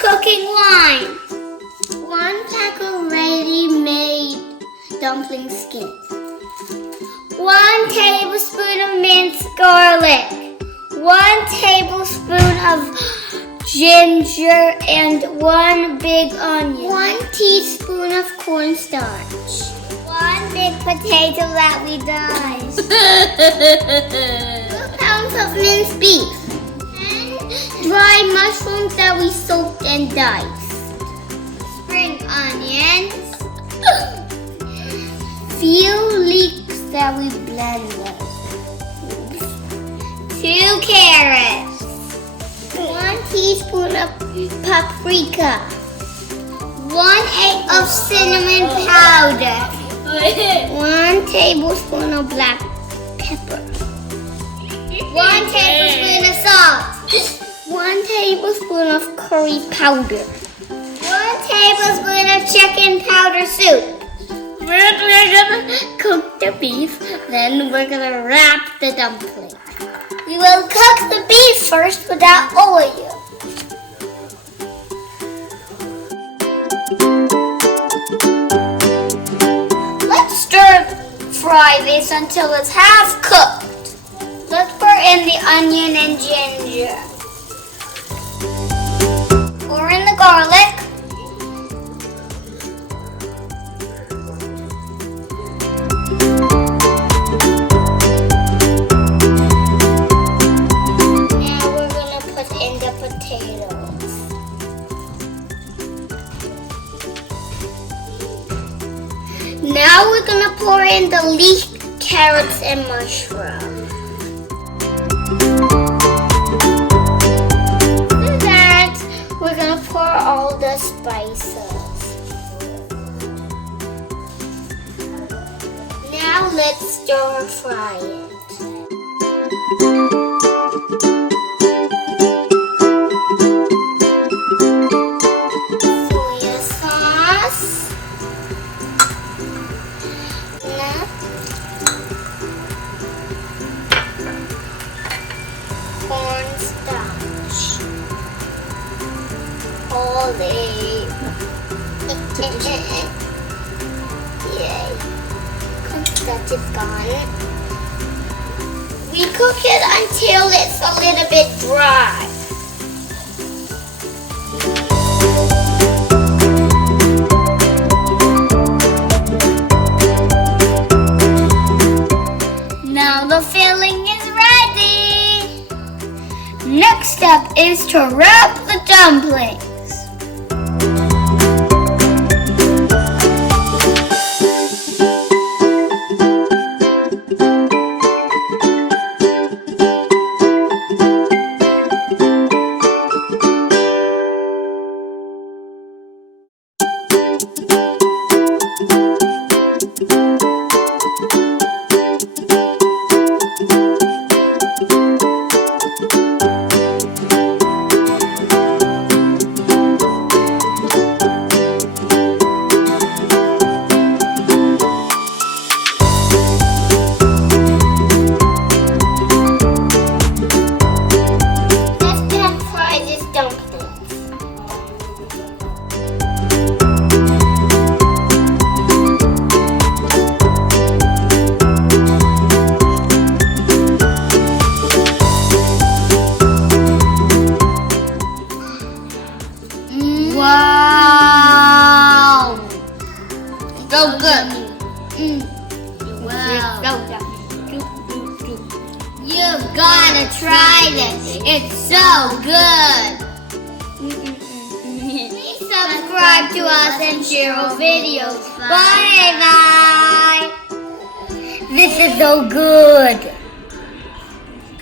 cooking wine. 1 pack of ready-made dumpling skin. 1 tablespoon of minced garlic. 1 tablespoon of ginger and 1 big onion. 1 teaspoon of cornstarch. 1 big potato that we diced. 2 pounds of minced beef. And dried mushrooms that we soaked and diced. Spring onions. Few leeks that we blended. 2 carrots. 1 teaspoon of paprika. 1 egg of cinnamon powder. 1 tablespoon of black pepper. 1 tablespoon of salt. 1 tablespoon of curry powder. 1 tablespoon of chicken powder soup. We're gonna cook the beef, then we're gonna wrap the dumpling. We will cook the beef first without oil. Let's stir fry this until it's half cooked. Let's pour in the onion and ginger. Pour in the garlic. Now we're gonna put in the potatoes. Now we're gonna pour in the leek, carrots, and mushrooms. After that, we're gonna pour all the spices. Now let's stir fry it. Soya sauce. Cornstarch. Olive. Yay. Cornstarch is gone. We cook it until it's a little bit dry. Now the filling is ready. Next step is to wrap the dumplings. Wow! So good. Wow. You've gotta try this. It's so good. Please subscribe to us and share our videos. Bye bye. This is so good.